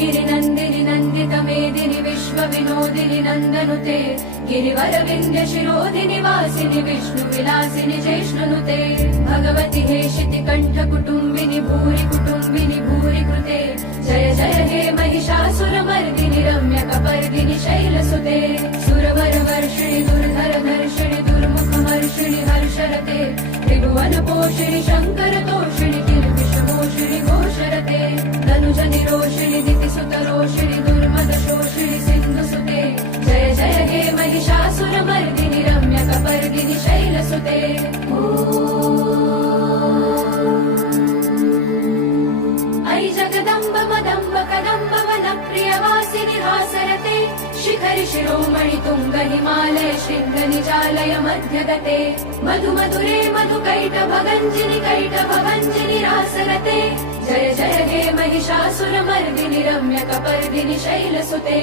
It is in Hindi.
गिरिनन्दिनि नन्दितमेदिनि विश्वविनोदिनि नन्दनुते गिरिवरविन्द्य शिरोधिनि वासिनि विष्णुविलासिनि जैष्णुनुते भगवति हेशिति कण्ठकुटुम्बिनि भूरि कुटुम्बिनि भूरि कृते जय जय हे महिषासुरमर्दिनि रम्यकपर्दिनि शैलसुते सुरवरवर्षिणि दुर्धरधर्षिणि दुर्मुखमर्षिणि हर्षरते त्रिभुवनपोषिणि शङ्करतोषिणि किल्बिषमोषिणि घोषरते धनुजनिरोषिणि दितिसुतरोषिणि दुर्मदशोषिणि सिन्धुसुते जय जय हे महिषासुरमर्दिनि रम्यकपर्दिनि शैलसुते अयि जगदम्ब मदम्ब कदम्ब वनप्रियवासिनि हासरते शिखरि शिरोमणि तुङ्ग हिमालय शृङ्ग निजालय मध्यगते मधु मधुरे मधुकैटभगञ्जिनि कैटभभञ्जिनि रासरते जय जय हे महिषासुरमर्दिनि रम्यकपर्दिनि शैलसुते।